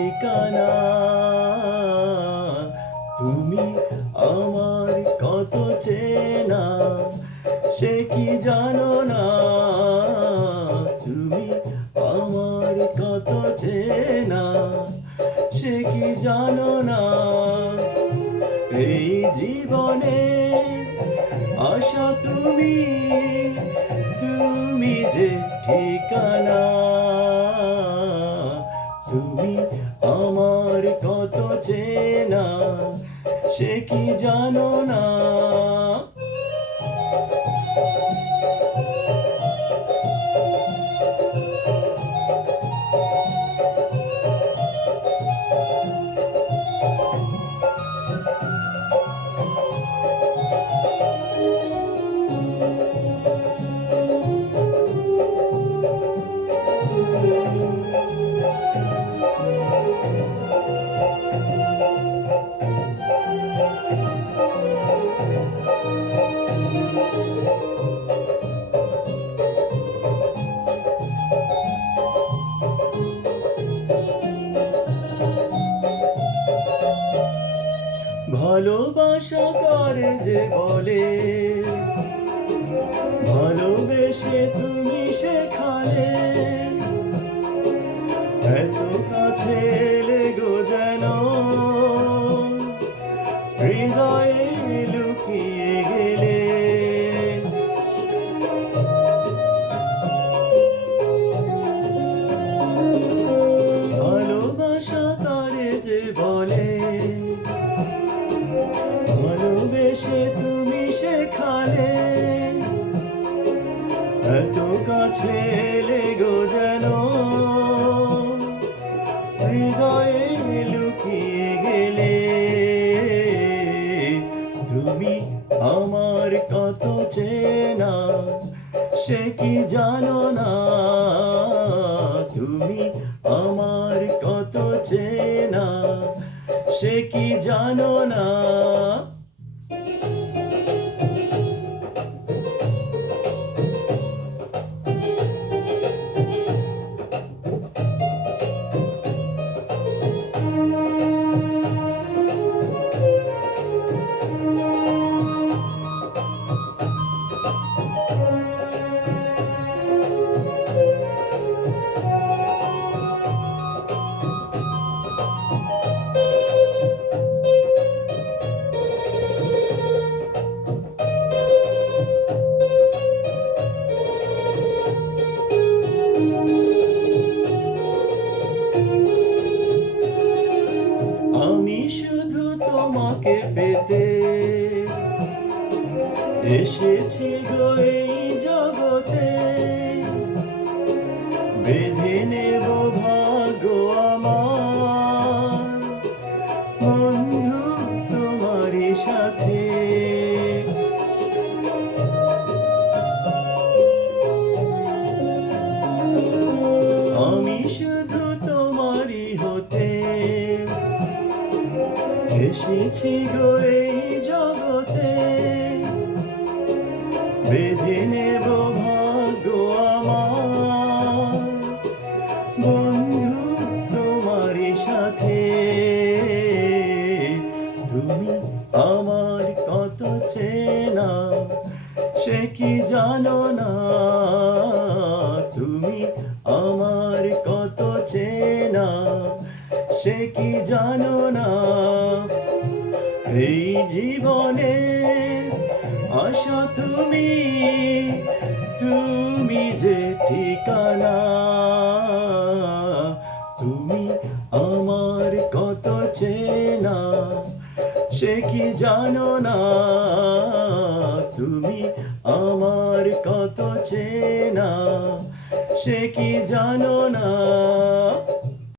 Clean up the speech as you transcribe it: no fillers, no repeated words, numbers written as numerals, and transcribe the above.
ঠিকানা। তুমি আমার কত চেনা, সে কি জানো না? তুমি আমার কত চেনা, সে কি জানো না? এই জীবনে আশা তুমি, তুমি যে ঠিকানা। তুমি আমার কত চেনা, সে কি জানো না? ভালোবাসা কারে যে বলে, ভালোবেসে তুমি শেখালে, এত কাছে এলে গো যেন হৃদয়ে লুকিয়ে গেলে। ভালোবাসা কারে যে বলে, ভালোবেসে তুমি শেখালে, এত কাছে এলে গো যেন হৃদয়ে লুকিয়ে গেলে। তুমি আমার কত চেনা, সে কি জানো না? তুমি আমার কত চেনা, সে কি জানো না? আমি শুধু তোমাকে পেতে এসেছি গো এই জগতে, বেঁধে নেব ভাগ্য আমার বন্ধু তোমারই সাথে। আমি শুধু তোমারই হতে এসেছি গো এই জগতে, বেঁধে নেব ভাগ্য আমার বন্ধু তোমারই সাথে। তুমি আমার কত চেনা, সে কি জানো না? তুমি আমার কত চেনা, সে কি জানো না? এই জীবনে আশা তুমি, তুমি যে ঠিকানা। তুমি আমার কত চেনা, সে কি জানো না? তুমি আমার কত চেনা, সে কি জানো না?